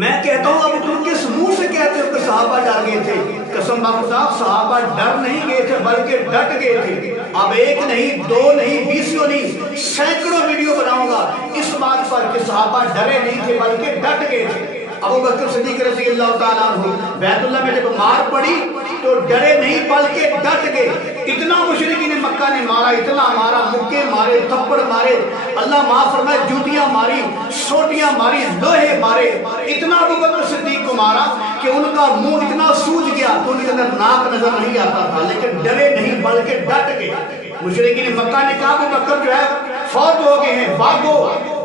میں کہتا ہوں اب تم کس منہ سے کہتے ہو کہ صحابہ ڈر گئے تھے؟ قسم خدا صحابہ ڈر نہیں گئے تھے بلکہ ڈٹ گئے تھے۔ اب ایک نہیں، دو نہیں، بیسوں نہیں، سینکڑوں ویڈیو بناؤں گا اس بات پر کہ صحابہ ڈرے نہیں تھے بلکہ ڈٹ گئے تھے۔ ابو بکر صدیق رضی اللہ تعالیٰ عنہ بیت اللہ میں جب مار پڑی تو ڈرے نہیں بلکہ ڈٹ گئے۔ اتنا مشرکین مکہ نے مارا، اتنا مارا، مکے مارے، تھپڑ مارے، اللہ معاف فرمائے، جوتیاں ماری، سوٹیاں ماری، لوہے مارے، اتنا ابو بکر صدیق کو مارا کہ ان کا منہ اتنا سوج گیا تو ان کے اندر ناک نظر نہیں آتا تھا، لیکن ڈرے نہیں بلکہ ڈٹ گئے۔ مشرکین مکہ نے کہا ابو بکر جو ہے فوت ہو گئے ہیں، بھاگو،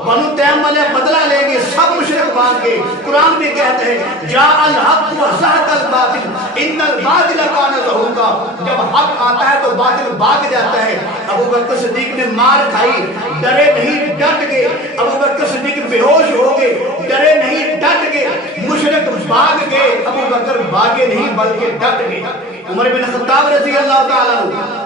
بنو تیم والے بدلہ لیں گے۔ سب مشرک بھاگ گئے۔ قرآن بھی کہتے ہیں جاء الحق وزہق الباطل ان الباطل کان زہوقا، جب حق آتا ہے تو باطل بھاگ جاتا ہے۔ ابو بکر صدیق نے مار کھائی، ڈرے نہیں ڈٹ گئے۔ ابو بکر صدیق بے ہوش ہو گئے، ڈرے نہیں ڈٹ گئے۔ مشرک بھاگ گئے، ابو بکر بھاگے نہیں بلکہ ڈٹ گئے۔ عمر بن خطاب رضی اللہ تعالیٰ عنہ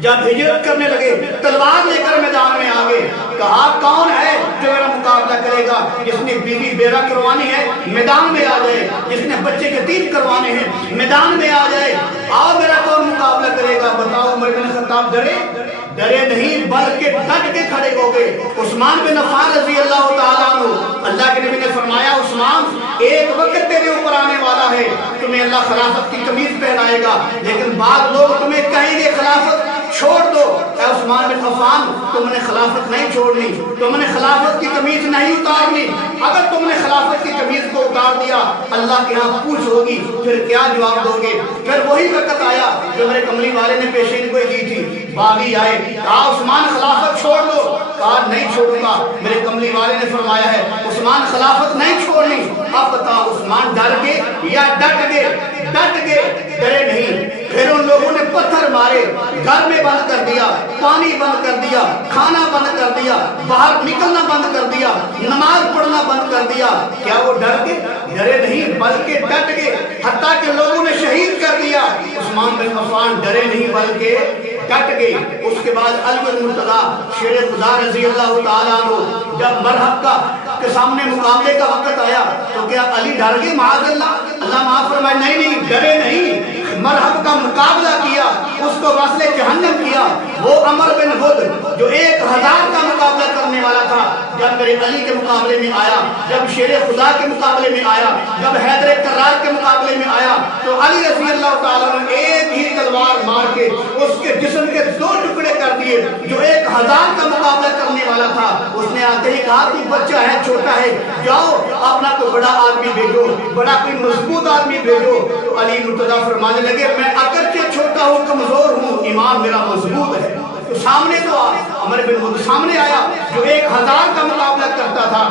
جب ہجرت کرنے لگے تلوار لے کر میدان میں آگے، کہا کون ہے جو میرا مقابلہ کرے گا؟ جس نے بیوی بیرہ کروانی ہے میدان میں آ جائے، جس نے بچے یتیم کروانے ہیں میدان میں آ جائے، آؤ میرا کون مقابلہ کرے گا؟ بتاؤ عمر بن خطاب ڈرے نہیں بلکہ ڈٹ کے کھڑے ہو گئے۔ عثمان بن عفان رضی اللہ تعالیٰ عنہ، اللہ کے نبی نے فرمایا عثمان ایک وقت تیرے اوپر آنے والا ہے تمہیں اللہ خلافت کی قمیض پہنائے گا، لیکن بعض لوگ تمہیں کہیں گے خلافت چھوڑ دو۔ اے عثمان بن عفان تم نے خلافت نہیں چھوڑنی، تم نے خلافت کی قمیض نہیں اتارنی۔ اگر تم نے خلافت کی قمیض کو اتار دیا اللہ کے ہاں پوچھ ہوگی، پھر کیا جواب دو گے؟ پھر وہی وقت آیا جو میرے کملی والے نے پیشین گوئی دی تھی، باغی آئے، کہا عثمان خلافت چھوڑ دو، کہا نہیں چھوڑوں گا۔ میرے کملی والے نے فرمایا ہے عثمان خلافت نہیں چھوڑنی۔ اب بتا عثمان ڈر گئے یا ڈٹ گئے؟ ڈٹ گئے، ڈرے نہیں۔ پھر ان لوگوں نے پتھر مارے، گھر میں بند کر دیا، پانی بند کر دیا، کھانا بند کر دیا، باہر نکلنا بند کر دیا، نماز پڑھنا بند کر دیا۔ کیا وہ ڈر گئے؟ ڈرے نہیں بلکہ ڈٹ گئے، حتیٰ کہ لوگوں نے شہید کر دیا۔ عثمان بن عفان ڈرے نہیں بلکہ ڈٹ گئے۔ اس کے بعد علی بن مرتضیٰ شیر خدا رضی اللہ تعالیٰ عنہ جب مرحب کا کے سامنے مقابلے کا وقت آیا تو کیا علی ڈر گئے؟ معاذ اللہ، اللہ معاف فرمائے نہیں ڈرے نہیں، مرحب کا مقابلہ کیا، اس کو وصل جہنم کیا۔ وہ عمر بن ہد جو 1000 کا مقابلہ کرنے والا تھا، جب میرے علی کے مقابلے میں آیا، جب شیر خدا کے مقابلے میں آیا، جب حیدر کرار کے مقابلے میں آیا تو علی رضی اللہ تعالیٰ نے ایک ہی تلوار مار کے اس کے جسم کے 2 ٹکڑے کر دیے۔ جو 1000 کا مقابلہ کرنے والا تھا اس نے آتے ہی کہا تو بچہ ہے، چھوٹا ہے، جاؤ اپنا کوئی بڑا آدمی بھیجو، بڑا کوئی مضبوط آدمی بھیجو۔ تو علی مرتضیٰ فرمانے لگے میں اگرچہ چھوٹا ہوں، کمزور ہوں، ایمان میرا مضبوط ہے۔ تو سامنے تو عمر بن ہد سامنے آیا جو 1000 کا مقابلہ کرتا تھا۔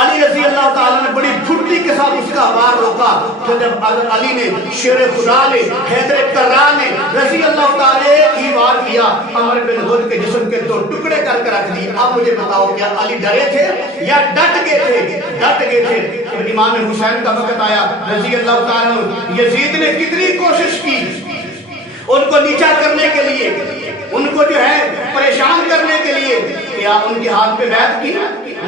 علی رضی اللہ تعالیٰ نے بڑی پھرتی کے ساتھ اس کا وار روکا۔ تو جب علی نے شیر خدا نے حیدر کرار نے رضی اللہ تعالیٰ کی وار کیا، عمر بن ہد کے جسم کے 2 ٹکڑے کر کے رکھ دیے۔ اب مجھے بتاؤ کیا علی ڈرے تھے یا ڈٹ گئے تھے؟ ڈٹ گئے تھے۔ جب امام حسین کا وقت آیا رضی اللہ تعالیٰ عنہ، یزید نے کتنی کوشش کی ان کو نیچا کرنے کے لیے، ان کو جو ہے پریشان کرنے کے لیے، کیا ان کے ہاتھ پہ بیعت کی؟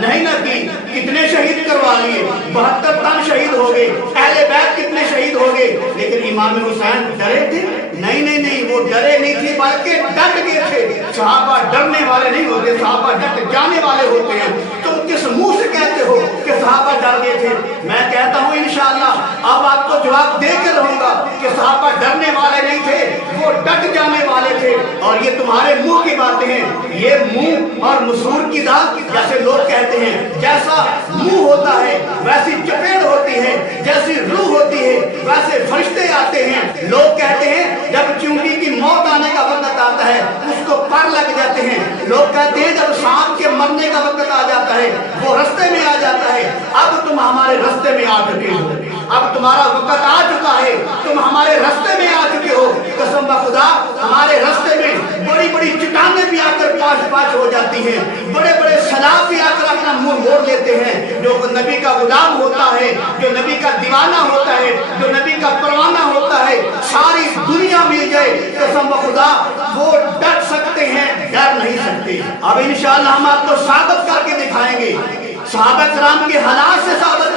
نہیں نہ کی۔ کتنے شہید کروا لیے، 72 تن شہید ہو گئے، اہل بیت کتنے شہید ہو گئے، لیکن امام حسین ڈرے تھے؟ نہیں، وہ ڈرے نہیں تھے بلکہ ڈٹ گئے تھے۔ صحابہ ڈرنے والے نہیں ہوتے، صحابہ ڈٹ جانے والے ہوتے ہیں۔ تم کس منہ سے کہتے ہو کہ صحابہ ڈر گئے تھے؟ میں کہتا ہوں انشاءاللہ اب آپ کو جواب دے کے رہوں گا کہ صحابہ ڈرنے والے نہیں تھے، وہ ڈٹ جانے والے تھے۔ اور یہ تمہارے منہ کی باتیں ہیں، یہ منہ اور مسور کی دال جیسے لوگ کہتے ہیں، جیسا منہ ہوتا ہے ویسی چپیڑ ہوتی ہے، جیسی روح ہوتی ہے ویسے فرشتے آتے ہیں۔ لوگ کہتے ہیں جب چونٹی کی موت آنے کا وقت آتا ہے اس کو پر لگ جاتے ہیں۔ لوگ کہتے ہیں جب سانپ کے مرنے کا وقت آ جاتا ہے وہ رستے میں آ جاتا ہے۔ اب تم ہمارے رستے میں آ چکے ہو، اب تمہارا وقت آ چکا ہے، تم ہمارے رستے میں آ چکے ہو۔ قسم بخدا ہمارے رستے میں بڑی بڑی چٹانیں بھی آ کر پاش ہو جاتی ہیں، بڑے بڑے سیلاب بھی آ کر اپنا منہ موڑ لیتے ہیں۔ جو نبی کا غلام ہوتا ہے، جو نبی کا دیوانہ ہوتا ہے، جو نبی کا پروانہ ہوتا ہے، ساری دنیا مل جائے قسم بخدا وہ ڈر سکتے ہیں، ڈر نہیں سکتے۔ اب انشاءاللہ ہم آپ کو ثابت کر کے دکھائیں گے، صحابہ کرام کے حالات سے ثابت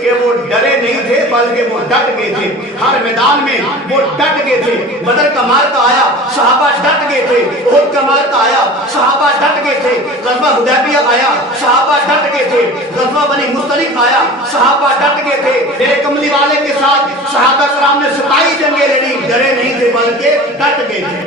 کہ وہ ڈرے نہیں تھے بلکہ وہ ڈٹ گئے تھے. ہر میدان میں وہ ڈٹ گئے تھے. بدر کا معرکہ آیا صحابہ ڈٹ گئے تھے. احد کا معرکہ آیا صحابہ ڈٹ گئے تھے. غزوہ حدیبیہ آیا صحابہ ڈٹ گئے تھے. غزوہ بنی مستلق آیا صحابہ ڈٹ گئے تھے. میرے کملی والے کے ساتھ صحابہ کرام نے 27 جنگیں لڑی, ڈرے نہیں تھے بلکہ ڈٹ گئے تھے.